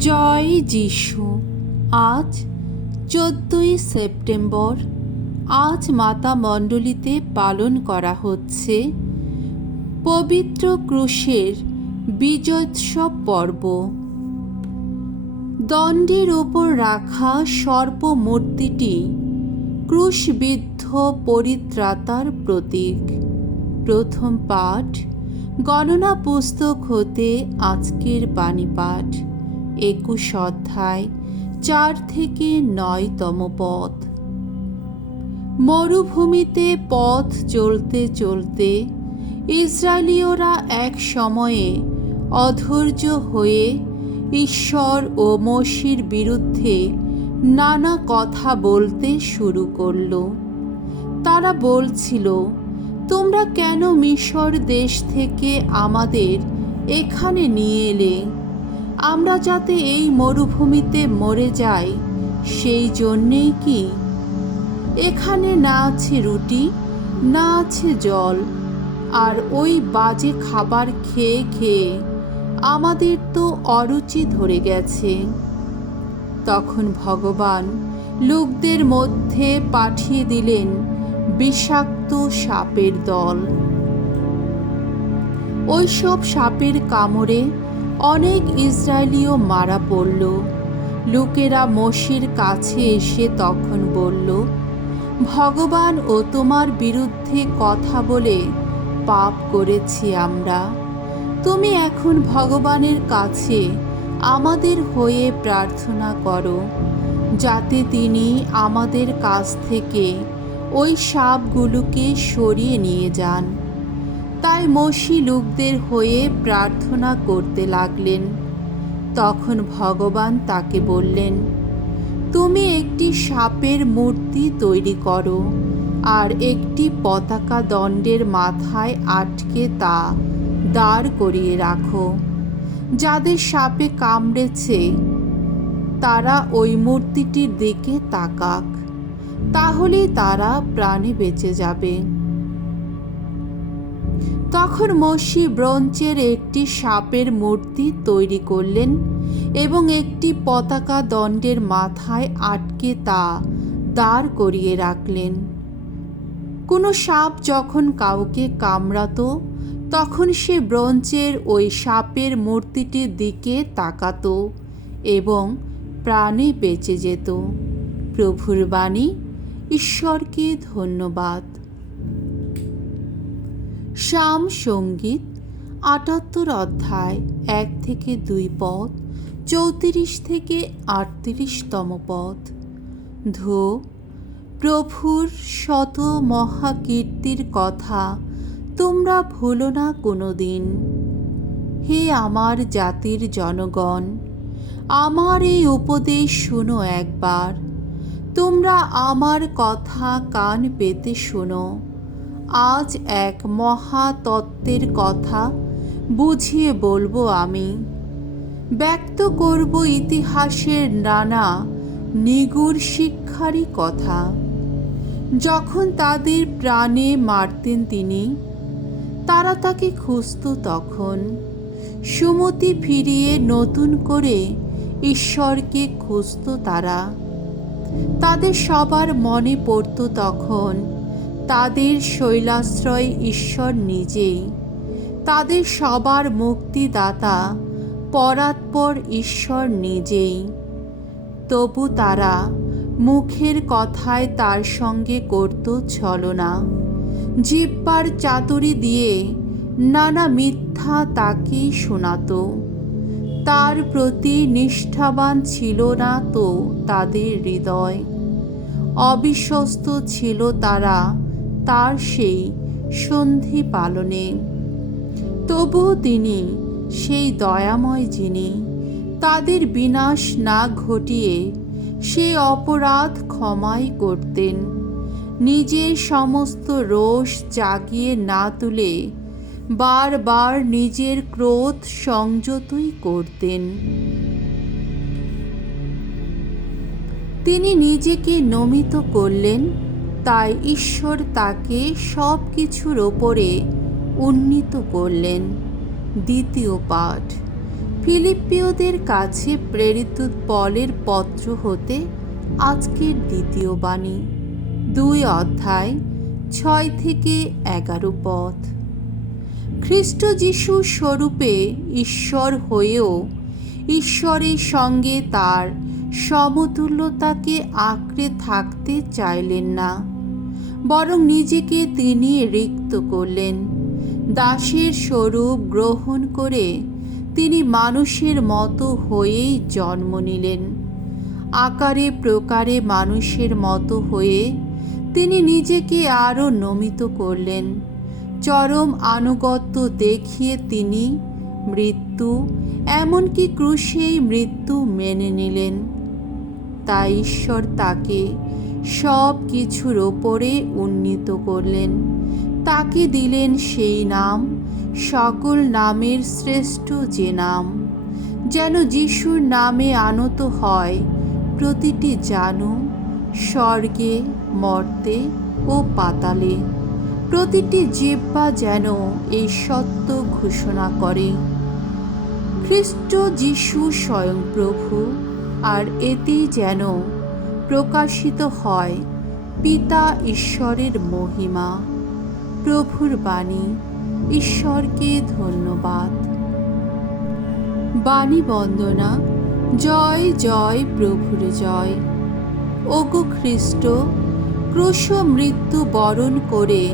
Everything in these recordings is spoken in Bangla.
জয় যিশু। আজ 14ই সেপ্টেম্বর। আজ মাতা মণ্ডলীতে পালন করা হচ্ছে পবিত্র ক্রুশের বিজয়োৎসব পর্ব। দণ্ডের ওপর রাখা সর্পমূর্তিটি ক্রুশবিদ্ধ পরিত্রাতার প্রতীক। প্রথম পাঠ গণনা পুস্তক হতে আজকের বাণী পাঠ 21 অধ্যায় 4 থেকে 9তম পদ। মরুভূমিতে পথ চলতে চলতে ইসরায়েলীয়রা এক সময়ে অধৈর্য হয়ে ঈশ্বর ও মসির বিরুদ্ধে নানা কথা বলতে শুরু করল। তারা বলছিল, তোমরা কেন মিশর দেশ থেকে আমাদের এখানে নিয়ে এলে? আমরা যাতে এই মরুভূমিতে মরে যাই সেই জন্যেই কি? এখানে না আছে রুটি, না আছে জল, আর ওই বাজে খাবার খেয়ে খেয়ে আমাদের তো অরুচি ধরে গেছে। তখন ভগবান লোকদের মধ্যে পাঠিয়ে দিলেন বিষাক্ত সাপের দল। ওইসব সাপের কামড়ে অনেক ইসরায়েলীয় মারা পড়ল। লোকেরা মসির কাছে এসে তখন বলল, ভগবান ও তোমার বিরুদ্ধে কথা বলে পাপ করেছি আমরা। তুমি এখন ভগবানের কাছে আমাদের হয়ে প্রার্থনা করো, যাতে তিনি আমাদের কাছ থেকে ওই সাপগুলোকে সরিয়ে নিয়ে যান। তাই মসি লোকদের হয়ে প্রার্থনা করতে লাগলেন। তখন ভগবান তাকে বললেন, তুমি একটি সাপের মূর্তি তৈরি করো আর একটি পতাকা দণ্ডের মাথায় আটকে তা দাঁড় করিয়ে রাখো। যাদের সাপে কামড়েছে তারা ওই মূর্তিটির দিকে তাকাক, তাহলেই তারা প্রাণে বেঁচে যাবে। তখন মসি ব্রোঞ্জের একটি সাপের মূর্তি তৈরি করলেন এবং একটি পতাকা দণ্ডের মাথায় আটকে তা দাঁড় করিয়ে রাখলেন। কোনো সাপ যখন কাউকে কামড়াতো তখন সে ব্রোঞ্জের ওই সাপের মূর্তিটির দিকে তাকাতো এবং প্রাণে বেঁচে যেত। প্রভুর বাণী। ঈশ্বরকে ধন্যবাদ। শাম সঙ্গীত 78 অধ্যায় 1 থেকে 2 পদ, 34 থেকে 38তম পদ। ধো, প্রভুর শত মহাকীর্তির কথা তোমরা ভুলো না কোনো দিন। হে আমার জাতির জনগণ, আমার এই উপদেশ শোনো একবার। তোমরা আমার কথা কান পেতে শোনো। আজ এক মহাতত্ত্বের কথা বুঝিয়ে বলবো আমি। ব্যক্ত করব ইতিহাসের নানা নিগুড় শিক্ষারই কথা। যখন তাদের প্রাণে মারতেন তিনি, তারা তাকে খুঁজত তখন। সুমতি ফিরিয়ে নতুন করে ঈশ্বরকে খুঁজত তারা। তাদের সবার মনে পড়ত তখন তাদের শৈলাশ্রয় ঈশ্বর নিজেই, তাদের সবার মুক্তিদাতা পরাৎপর ঈশ্বর নিজেই। তবু তারা মুখের কথায় তার সঙ্গে করত ছলনা। জিহ্বার চাতুরি দিয়ে নানা মিথ্যা তাকেই শোনাত। তার প্রতি নিষ্ঠাবান ছিল না তো তাদের হৃদয়। অবিশ্বস্ত ছিল তারা তার সেই সন্ধি পালনে। তবুও তিনি সেই দয়াময় যিনি তাদের বিনাশ না ঘটিয়ে সে অপরাধ ক্ষমাই করতেন। নিজের সমস্ত রোষ জাগিয়ে না তুলে বারবার নিজের ক্রোধ সংযতই করতেন। তিনি নিজেকে নমিত করলেন, তাই ঈশ্বর তাকে সব কিছুর ওপরে উন্নীত করলেন। দ্বিতীয় পাঠ। ফিলিপ্পিয়দের কাছে প্রেরিত পলের পত্র হতে আজকের দ্বিতীয় বাণী, 2 অধ্যায় 6 থেকে 11 পদ। খ্রিস্ট যিশু স্বরূপে ঈশ্বর হয়েও ঈশ্বরের সঙ্গে তার সমতুল্যতাকে আঁকড়ে থাকতে চাইলেন না, বরং নিজেকে তিনি রিক্ত করলেন। দাসের স্বরূপ গ্রহণ করে তিনি মানুষের মতো হয়েই জন্ম নিলেন। আকারে প্রকারে মানুষের মতো হয়ে তিনি নিজেকে আরও নমিত করলেন। চরম আনুগত্য দেখিয়ে তিনি মৃত্যু, এমনকি ক্রুশেই মৃত্যু মেনে নিলেন। তাই ঈশ্বর তাকে সব কিছুর ওপরে উন্নীত করলেন। তাকে দিলেন সেই নাম, সকল নামের শ্রেষ্ঠ যে নাম, যেন যিশুর নামে আনত হয় প্রতিটি জানু, স্বর্গে, মর্তে ও পাতালে। প্রতিটি জিহ্বা যেন এই সত্য ঘোষণা করে, খ্রিস্ট যিশু স্বয়ং প্রভু, আর এতেই যেন প্রকাশিত হয় পিতা ঈশ্বরের মহিমা। প্রভুর বাণী। ঈশ্বরকে ধন্যবাদ। বাণী বন্দনা। জয় জয় প্রভুর জয়। ওগো খ্রিস্ট, ক্রুশ মৃত্যু বরণ করে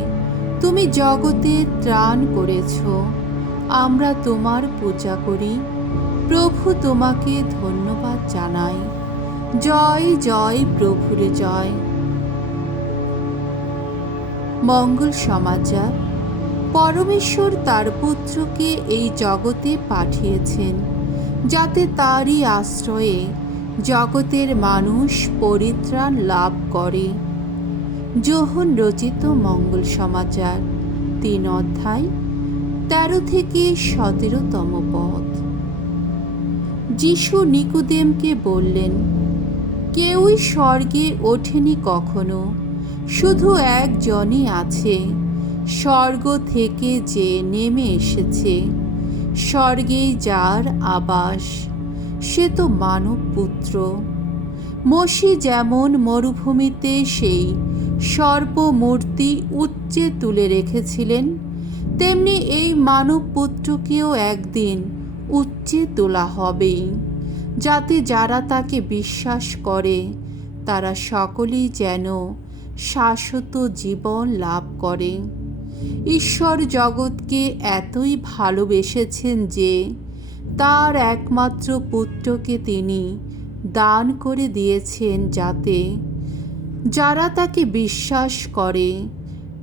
তুমি জগতের ত্রাণ করেছ। আমরা তোমার পূজা করি। প্রভু, তোমাকে ধন্যবাদ জানাই। জয় জয় প্রভুর জয়। মঙ্গল সমাচার। পরমেশ্বর তার পুত্রকে এই জগতে পাঠিয়েছেন, যাতে তারই আশ্রয়ে জগতের মানুষ পরিত্রাণ লাভ করে। যোহন রচিত মঙ্গল সমাচার, 3 অধ্যায় 13 থেকে 17তম পদ। যিশু নিকোদেমকে বললেন, কেউই স্বর্গে ওঠেনি কখনো, শুধু একজনই আছে, স্বর্গ থেকে যে নেমে এসেছে, স্বর্গেই যার আবাস, সে তো মানব পুত্র। মোশে যেমন মরুভূমিতে সেই সর্পমূর্তি উচ্চে তুলে রেখেছিলেন, তেমনি এই মানব পুত্রকেও একদিন উচ্চে তোলা হবেই, যাতে যারা তাকে বিশ্বাস করে তারা সকলেই যেন শাশ্বত জীবন লাভ করে। ঈশ্বর জগৎকে এতই ভালোবেসেছেন যে তার একমাত্র পুত্রকে তিনি দান করে দিয়েছেন, যাতে যারা তাকে বিশ্বাস করে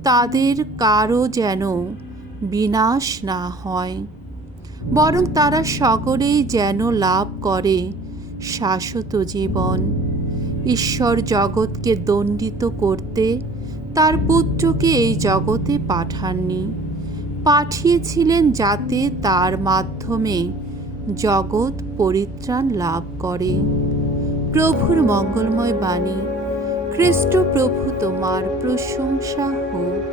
তাদের কারও যেন বিনাশ না হয়, বরং তারা সকলেই যেন লাভ করে শাশ্বত জীবন। ঈশ্বর জগৎকে দণ্ডিত করতে তার পুত্রকে এই জগতে পাঠাননি, পাঠিয়েছিলেন যাতে তার মাধ্যমে জগৎ পরিত্রাণ লাভ করে। প্রভুর মঙ্গলময় বাণী। খ্রিস্ট প্রভু, তোমার প্রশংসা হোক।